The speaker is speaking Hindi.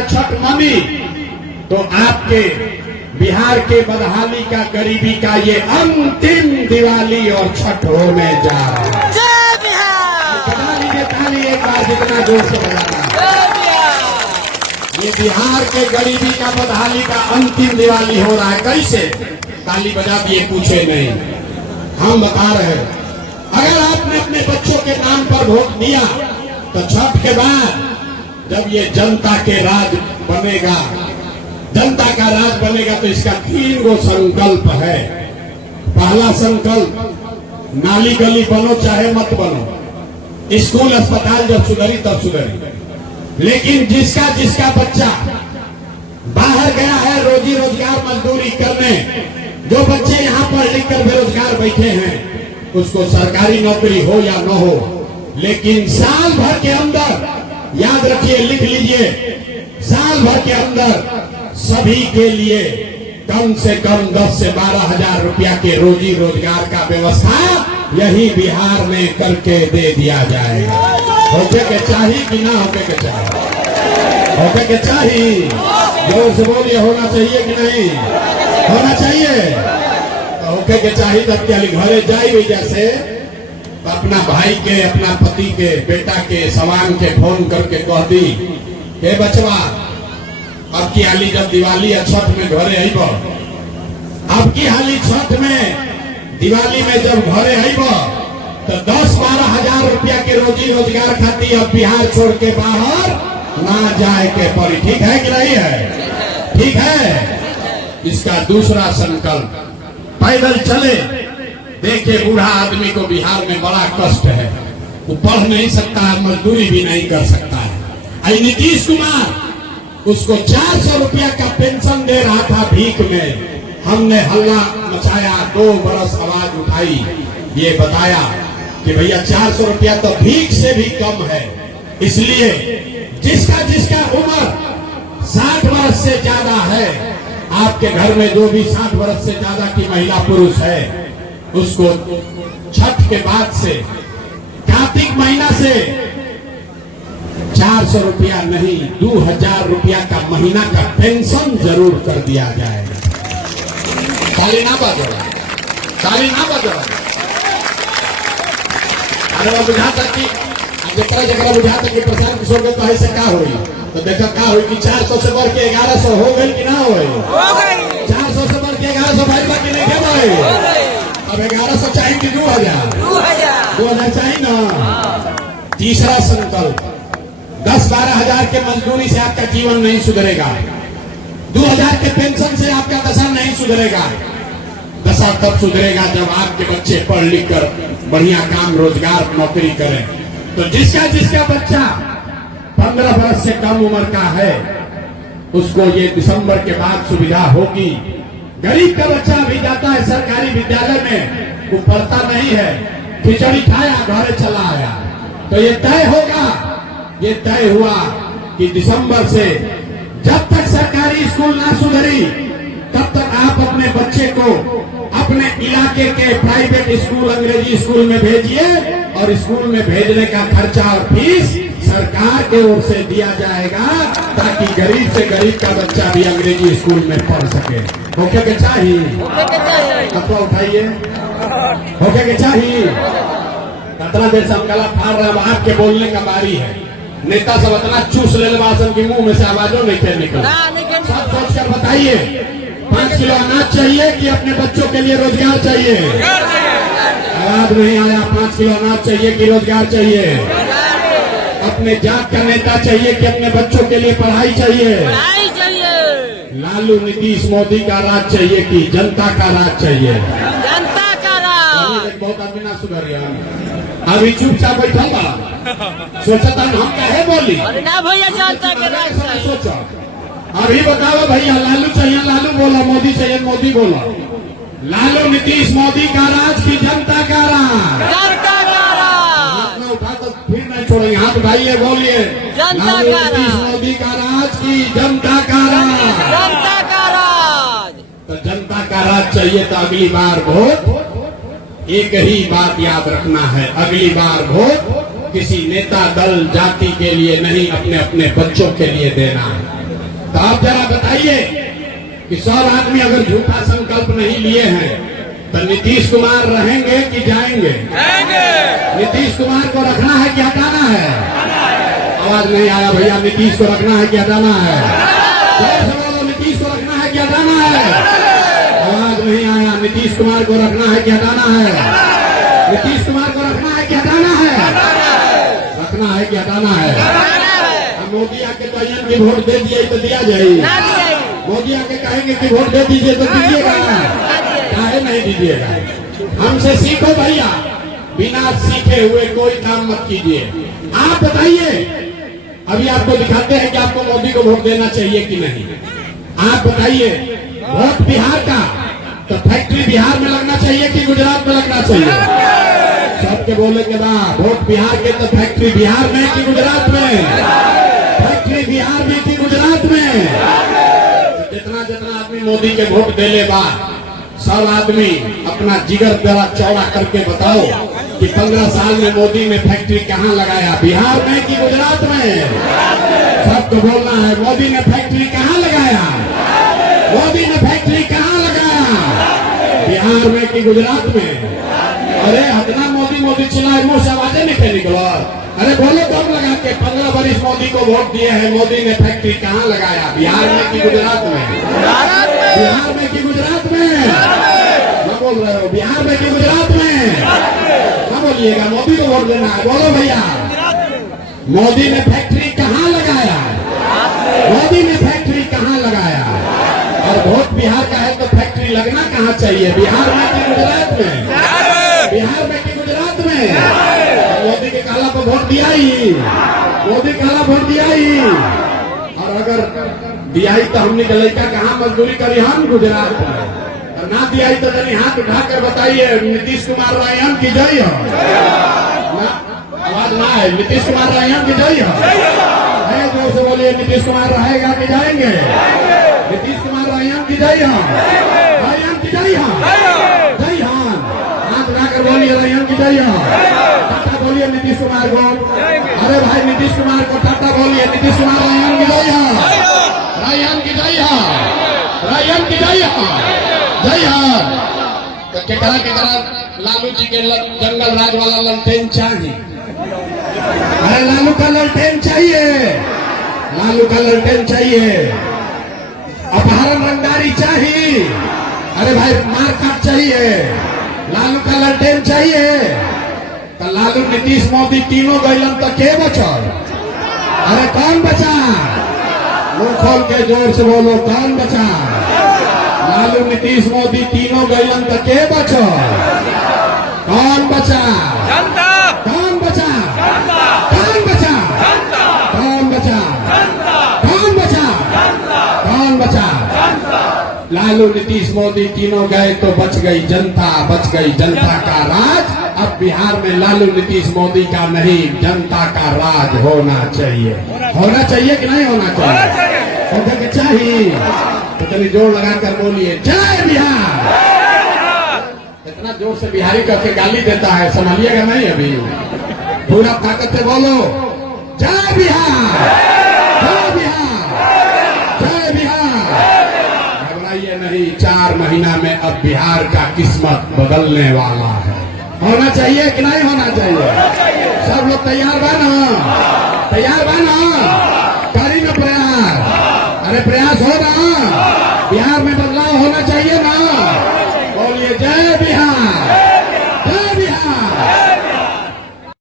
अगर छठ मानी तो आपके बिहार के बदहाली का, गरीबी का ये अंतिम दिवाली और छठ होने जा रहा है। जय बिहार। बजा लीजिए ताली एक बार, जितना जोर से बजाना। जय बिहार। ये बिहार के गरीबी का, बदहाली का अंतिम दिवाली हो रहा है। कैसे? ताली बजा दिए, पूछे नहीं, हम बता रहे हैं। अगर आपने अपने बच्चों के नाम पर वोट दिया तो छठ के बाद जब ये जनता के राज बनेगा, जनता का राज बनेगा, तो इसका 3 गो संकल्प है। पहला संकल्प, नाली गली बनो चाहे मत बनो, स्कूल अस्पताल जब सुधरी तब सुधरी, लेकिन जिसका जिसका बच्चा बाहर गया है रोजी रोजगार मजदूरी करने, जो बच्चे यहाँ पढ़ लिख कर बेरोजगार बैठे हैं, उसको सरकारी नौकरी हो या न हो, लेकिन साल भर के अंदर, याद रखिए, लिख लीजिए, साल भर के अंदर सभी के लिए कम से कम 10 से 12 हजार रुपया के रोजी रोजगार का व्यवस्था यही बिहार में करके दे दिया जाएगा। होके के चाहिए कि ना होके के चाहिए? होके के चाहिए। जोर से बोलिए, होना चाहिए कि नहीं होना चाहिए? तो होके के चाहिए। तब क्या घरे जाई हुई जैसे तो अपना भाई के, अपना पति के, बेटा के, सवान के फोन करके कह दी के बचवा, अब की हाली जब दिवाली या छठ में घरे आईब, अब की हाली छठ में दिवाली में जब घरे आईब तो 10-12 हजार रुपया के रोजी रोजगार खाती अब बिहार छोड़ के बाहर ना जाए के पड़ी। ठीक है कि नहीं है? ठीक है। इसका दूसरा संकल्प, पैदल चले। देखिए, बूढ़ा आदमी को बिहार में बड़ा कष्ट है, वो पढ़ नहीं सकता है, मजदूरी भी नहीं कर सकता है। आई नीतीश कुमार उसको 400 रुपया का पेंशन दे रहा था भीख में। हमने हल्ला मचाया, 2 बरस आवाज उठाई, ये बताया कि भैया 400 रुपया तो भीख से भी कम है। इसलिए जिसका जिसका उम्र 60 वर्ष से ज्यादा है, आपके घर में जो भी 60 वर्ष से ज्यादा की महिला पुरुष है, उसको छठ के बाद से, कार्तिक महीना से 400 रुपया नहीं, 2000 रुपया का महीना का पेंशन जरूर कर दिया जाएगा। ताली ना बजो, ताली ना बजो। अरे वो बुझाता कि जरा बुझाता कि प्रशांत किशोर के कहे से का हुई, तो देखो का हुई कि 400 से बढ़ के 1100 हो गई कि ना हो गई? 400 से बढ़ के 1100 भाई बाकी नहीं क्या भाई? अब 1100 चाहिए कि 2000 चाहिए ना। तीसरा संकल्प, 10-12 हजार के मजदूरी से आपका जीवन नहीं सुधरेगा, 2000 के पेंशन से आपका दशा नहीं सुधरेगा। दशा तब सुधरेगा जब आपके बच्चे पढ़ लिख कर बढ़िया काम, रोजगार, नौकरी करें। तो जिसका जिसका बच्चा 15 वर्ष से कम उम्र का है, उसको ये दिसंबर के बाद सुविधा होगी। गरीब का बच्चा भी जाता है सरकारी विद्यालय में, वो पढ़ता नहीं है, खिचड़ी खाया घरे चला आया, तो ये तय होगा, ये तय हुआ कि दिसंबर से जब तक सरकारी स्कूल ना सुधरी, तब तक आप अपने बच्चे को अपने इलाके के प्राइवेट स्कूल, अंग्रेजी स्कूल में भेजिए, और स्कूल में भेजने का खर्चा और फीस सरकार के ओर से दिया जाएगा, ताकि गरीब से गरीब का बच्चा भी अंग्रेजी स्कूल में पढ़ सके। होके के चाहिए? कपड़ा उठाइए, होके के चाहिए? कितना देर से हम गला फाड़ रहे हैं, आपके बोलने का बारी है। नेता सब इतना चूस ले वासन की मुंह में से आवाजों नहीं निकल। सब सोच कर बताइए, 5 किलो अनाज चाहिए कि अपने बच्चों के लिए रोजगार चाहिए? आवाज नहीं आया। 5 किलो अनाज चाहिए कि रोजगार चाहिए? अपने जात का नेता चाहिए कि अपने बच्चों के लिए पढ़ाई चाहिए? लालू नीतीश मोदी का राज चाहिए कि जनता का राज चाहिए? जनता का राज। बहुत आदमी ना सुधर गया, अभी चुपचाप बैठा बा, सोचता हम कहे बोली ना भैया, जनता का राज सोचो। अभी बताओ भैया, लालू चाहिए लालू बोला, मोदी चाहिए मोदी बोला। लालू नीतीश मोदी का राज की जनता का राज? जनता का राज। उठा तो फिर नहीं छोड़ेंगे, हाथ उठाइए, बोलिए, जनता लालू का नीतीश राज। मोदी का राज की जनता का राज? जनता का राज। तो जनता का राज चाहिए तो अगली बार वोट एक ही बात याद रखना है, अगली बार वोट किसी नेता, दल, जाति के लिए नहीं, अपने अपने बच्चों के लिए देना है। तो आप जरा बताइए कि 100 आदमी अगर झूठा संकल्प नहीं लिए हैं तो नीतीश कुमार रहेंगे कि जाएंगे? नीतीश कुमार को रखना है कि हटाना है? आवाज नहीं आया भैया। नीतीश को रखना है कि हटाना है? जोर से बोलो, नीतीश को रखना है कि हटाना है? आवाज नहीं आया। नीतीश कुमार को रखना है कि हटाना है? नीतीश कुमार को रखना है कि हटाना है? रखना है कि हटाना है? हम मोदी आके बयान की वोट दे दिए तो दिया जाए। मोदी आके कहेंगे कि वोट दे दीजिए तो दीजिएगा ना? काहे नहीं दीजिएगा? हमसे सीखो भैया, बिना सीखे हुए कोई काम मत कीजिए। आप बताइए, अभी आपको दिखाते हैं कि आपको मोदी को वोट देना चाहिए कि नहीं। आप बताइए, वोट बिहार का तो फैक्ट्री बिहार में लगना चाहिए कि गुजरात में लगना चाहिए? सबके बोले के बाद वोट बिहार के तो फैक्ट्री बिहार में कि गुजरात में? फैक्ट्री बिहार में कि गुजरात में? जितना जितना आदमी मोदी के वोट देले बा, सब आदमी अपना जिगर जरा चौड़ा करके बताओ कि 15 साल में मोदी ने फैक्ट्री कहाँ लगाया, बिहार में कि गुजरात में? सबको बोलना है, मोदी ने फैक्ट्री कहाँ लगाया? मोदी ने फैक्ट्री कहाँ लगाया? बिहार में कि गुजरात में? अरे हटना मोदी मोदी चिल्लाए, मुंह से आवाजें नहीं निकलो। अरे बोलो दम लगा के, 15 वर्ष मोदी को वोट दिए हैं, मोदी ने फैक्ट्री कहाँ लगाया? बिहार में कि गुजरात में? बिहार में कि गुजरात में? क्या बोल रहे हो? बिहार में कि गुजरात में? क्या बोलिएगा? मोदी को वोट देना है, बोलो भैया। मोदी ने फैक्ट्री कहाँ लगाया? मोदी ने फैक्ट्री कहाँ लगाया? और वोट बिहार का है तो फैक्ट्री लगना कहाँ चाहिए? बिहार में कि गुजरात में? बिहार में कि गुजरात में? मोदी के काला पर वोट दिया ही, मोदी काला वोट दिया ही। और अगर दिया ही तो हमने लड़का कहाँ मजदूरी करी? हम गुजरात में। और ना दिया ही तो जनी हाथ उठाकर बताइए, नीतीश कुमार रायन की जय हो। आवाज ना है। नीतीश कुमार रायन की जय हो। जोर से बोलिए, नीतीश कुमार रहेगा कि जाएंगे? नीतीश कुमार रायन की जय हो। रायन की जय हो। जय हो। हाथ उठाकर बोलिए, रायन की जय हो। टाटा बोलिए नीतीश कुमार को। अरे भाई, नीतीश कुमार को टाटा बोलिए। नीतीश कुमार रायन की जय हो। रायन की जय हो। रायन की जय हो। जय हो। केकरा लालू जी के जंगल राज वाला ललटेन चाहिए? अरे लालू का ललटेन चाहिए, लालू का ललटेन चाहिए। अपहरण रंगदारी चाहिए। अरे भाई, मारकाट चाहिए। लालू का ललटेन चाहिए। तो लालू नीतीश मोदी तीनों गैलन तो के बचल? अरे कौन बचा? मुंह खोल के जोर से बोलो, कौन बचा? लालू नीतीश मोदी तीनों गैलन तो के बचल? कौन बचा? जनता। कौन बचा? जनता। कौन बचा? जनता। कौन बचा? जनता। कौन बचा? जनता। कौन बचा? जनता। लालू नीतीश मोदी तीनों गए तो बच गई जनता, बच गई जनता का राज। अब बिहार में लालू नीतीश मोदी का नहीं, जनता का राज होना चाहिए। होना चाहिए कि नहीं होना चाहिए? होना चाहिए। तो चलिए जोर लगाकर बोलिए, जय बिहार। इतना जोर से बिहारी करके गाली देता है, संभालिएगा नहीं अभी। पूरा ताकत से बोलो, जय बिहार। जय बिहार। जय बिहार। घबराइए नहीं, 4 महीना में अब बिहार का किस्मत बदलने वाला है। होना चाहिए कि नहीं होना चाहिए? सब लोग तैयार बा ना? तैयार बा ना? करी ना प्रयास? अरे प्रयास हो ना? बिहार में बदलाव होना चाहिए ना?